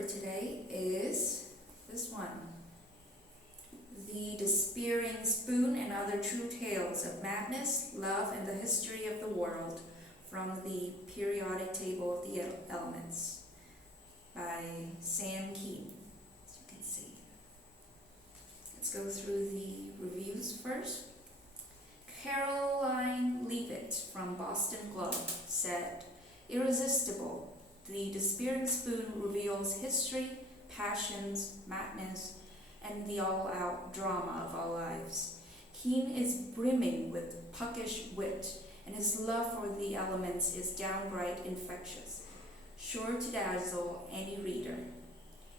for today is this one. The Despairing Spoon and Other True Tales of Madness, Love, and the History of the World from the Periodic Table of the Elements by Sam Keene, as you can see. Let's go through the reviews first. Caroline Leavitt from Boston Globe said, "Irresistible, the Despairing Spoon reveals history, passions, madness, and the all-out drama of our lives. Keene is brimming with puckish wit, and his love for the elements is downright infectious, sure to dazzle any reader.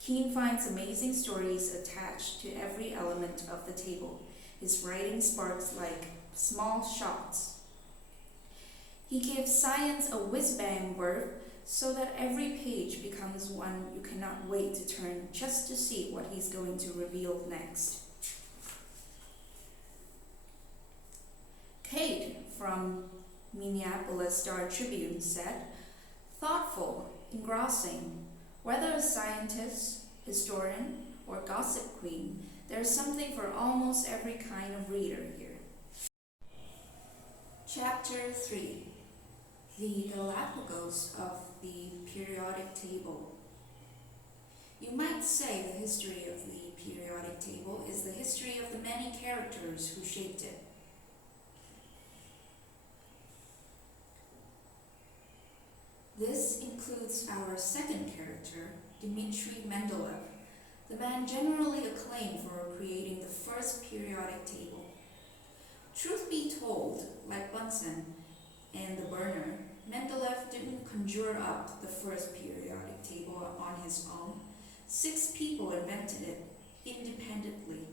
Keene finds amazing stories attached to every element of the table. His writing sparks like small shots. He gives science a whiz-bang verve so that every page becomes one you cannot wait to turn just to see what he's going to reveal next." Kate from Minneapolis Star-Tribune said, "Thoughtful, engrossing. Whether a scientist, historian, or gossip queen, there's something for almost every kind of reader here." Chapter 3. The Galapagos of the Periodic Table. You might say the history of the periodic table is the history of the many characters who shaped it. This includes our second character, Dmitri Mendeleev, the man generally acclaimed for creating the first periodic table. Truth be told, like Bunsen and the burner, Mendeleev didn't conjure up the first periodic table on his own. 6 people invented it independently,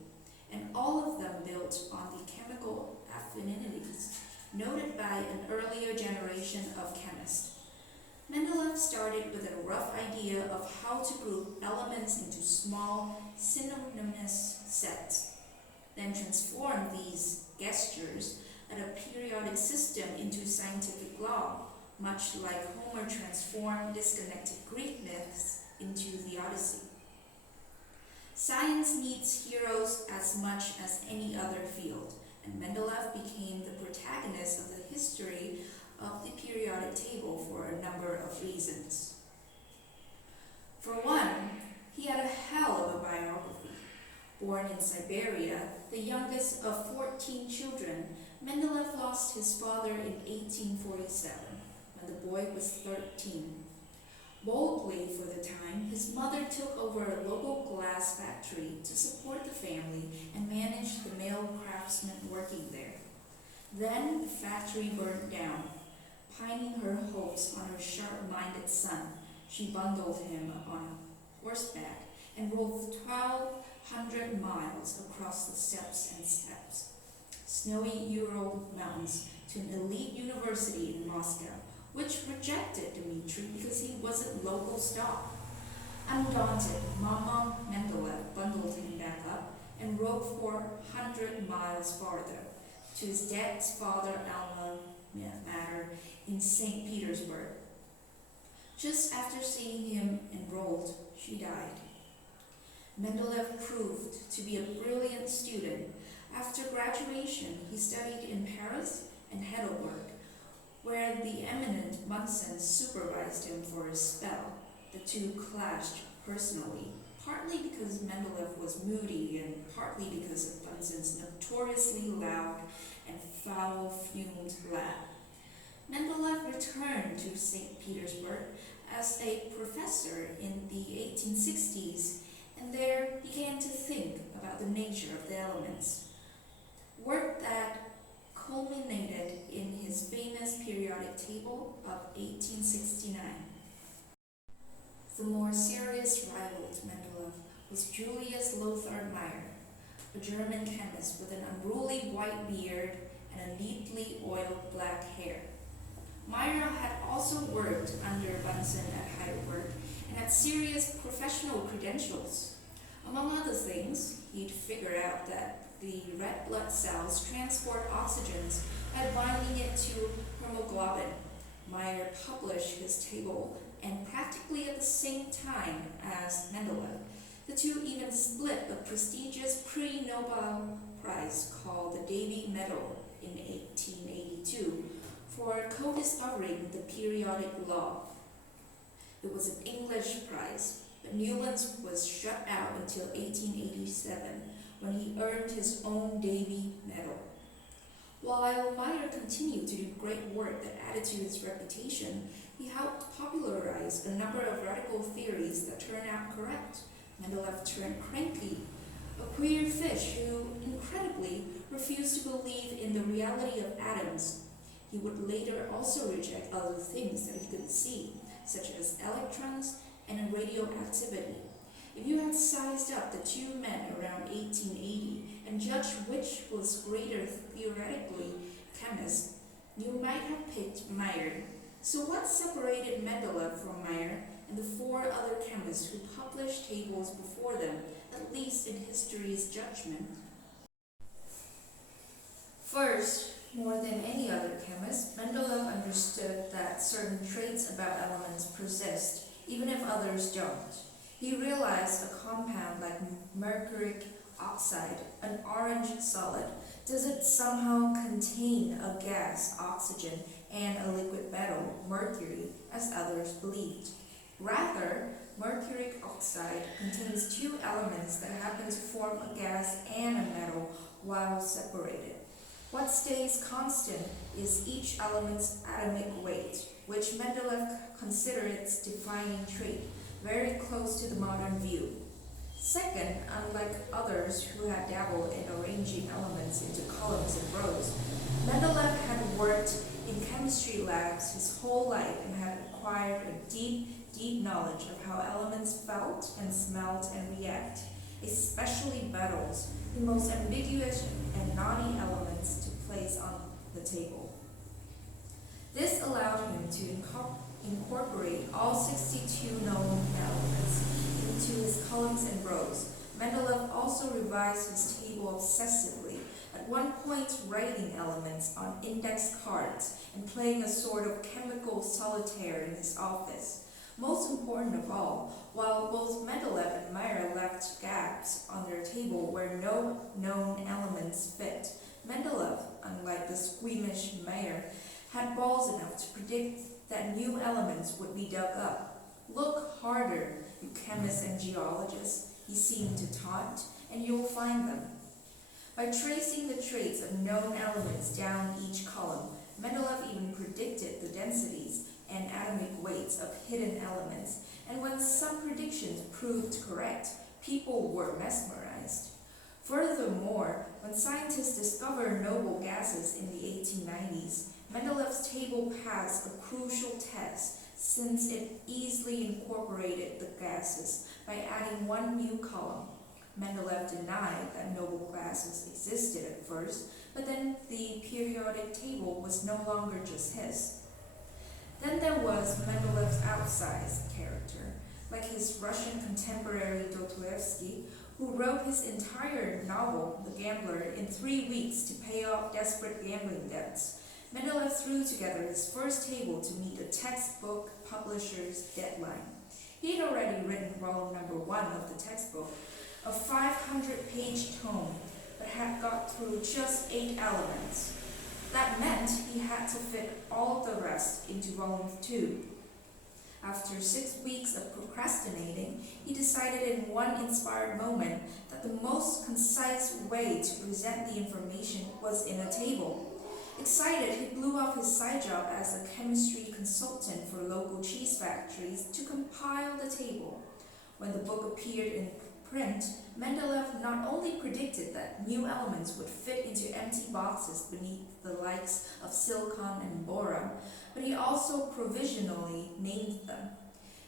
and all of them built on the chemical affinities noted by an earlier generation of chemists. Mendeleev started with a rough idea of how to group elements into small, synonymous sets, then transformed these gestures and a periodic system into scientific law, much like Homer transformed disconnected Greek myths into the Odyssey. Science needs heroes as much as any other field, and Mendeleev became the protagonist of the history of the periodic table for a number of reasons. For one, he had a hell of a biography. Born in Siberia, the youngest of 14 children, Mendeleev lost his father in 1847, when the boy was 13. Boldly for the time, his mother took over a local glass factory to support the family and manage the male craftsmen working there. Then the factory burned down. Pining her hopes on her sharp-minded son, she bundled him on horseback and rode 1,200 miles across the steppes and steppes, snowy Ural mountains, to an elite university in Moscow, which rejected Dmitri because he wasn't local stock. Undaunted, Mama Mendeleev bundled him back up and rode 400 miles farther, to his dad's father alma mater in St. Petersburg. Just after seeing him enrolled, she died. Mendeleev proved to be a brilliant student. After graduation, he studied in Paris and Heidelberg, where the eminent Bunsen supervised him for a spell. The two clashed personally, partly because Mendeleev was moody and partly because of Bunsen's notoriously loud and foul-fumed lab. Mendeleev returned to St. Petersburg as a professor in the 1860s, and there began to think about the nature of the elements, work that culminated in his famous periodic table of 1869. The more serious rival to Mendeleev was Julius Lothar Meyer, a German chemist with an unruly white beard and a neatly oiled black hair. Meyer had also worked under Bunsen at Heidelberg and had serious professional credentials. Among other things, he'd figured out that the red blood cells transport oxygens by binding it to hemoglobin. Meyer published his table and practically at the same time as Mendeleev. The two even split a prestigious pre-Nobel Prize called the Davy Medal in 1882 for co-discovering the periodic law. It was an English prize, but Newlands was shut out until 1887 when he earned his own Davy Medal. While Meyer continued to do great work that added to his reputation, he helped popularize a number of radical theories that turned out correct. Mendeleev turned cranky, a queer fish who, incredibly, refused to believe in the reality of atoms. He would later also reject other things that he could see, such as electrons and radioactivity. If you had sized up the two men around 1880 and judged which was greater theoretically chemist, you might have picked Meyer. So what separated Mendeleev from Meyer and the four other chemists who published tables before them, at least in history's judgment? First, more than any other chemist, Mendeleev understood that certain traits about elements persist, even if others don't. He realized a compound like mercuric oxide, an orange solid, doesn't somehow contain a gas, oxygen, and a liquid metal, mercury, as others believed. Rather, mercuric oxide contains two elements that happen to form a gas and a metal while separated. What stays constant is each element's atomic weight, which Mendeleev considered its defining trait, very close to the modern view. Second, unlike others who had dabbled in arranging elements into columns and rows, Mendeleev had worked in chemistry labs his whole life and had acquired a deep knowledge of how elements felt and smelled and react, especially metals, the most ambiguous and knotty elements to place on the table. This allowed him to incorporate all 62 known elements into his columns and rows. Mendeleev also revised his table obsessively, at one point writing elements on index cards and playing a sort of chemical solitaire in his office. Most important of all, while both Mendeleev and Meyer left gaps on their table where no known elements fit, Mendeleev, unlike the squeamish Meyer, had balls enough to predict that new elements would be dug up. Look harder, you chemists and geologists, he seemed to taunt, and you'll find them. By tracing the traits of known elements down each column, Mendeleev even predicted the densities and atomic weights of hidden elements, and when some predictions proved correct, people were mesmerized. Furthermore, when scientists discovered noble gases in the 1890s, Mendeleev's table passed a crucial test since it easily incorporated the gases by adding one new column. Mendeleev denied that noble gases existed at first, but then the periodic table was no longer just his. Then there was Mendeleev's outsized character, like his Russian contemporary Dostoevsky, who wrote his entire novel, The Gambler, in 3 weeks to pay off desperate gambling debts. Mendeleev threw together his first table to meet a textbook publisher's deadline. He had already written volume number 1 of the textbook, a 500-page tome, but had got through just 8 elements. That meant he had to fit all the rest into volume 2. After 6 weeks of procrastinating, he decided in one inspired moment that the most concise way to present the information was in a table. Excited, he blew off his side job as a chemistry consultant for local cheese factories to compile the table. When the book appeared in print, Mendeleev not only predicted that new elements would fit into empty boxes beneath the likes of silicon and boron, but he also provisionally named them.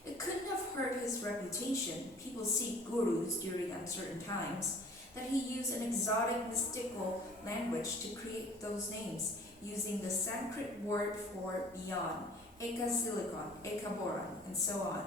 It couldn't have hurt his reputation, people seek gurus during uncertain times, that he used an exotic mystical language to create those names, using the Sanskrit word for beyond, eka silicon, eka boron, and so on.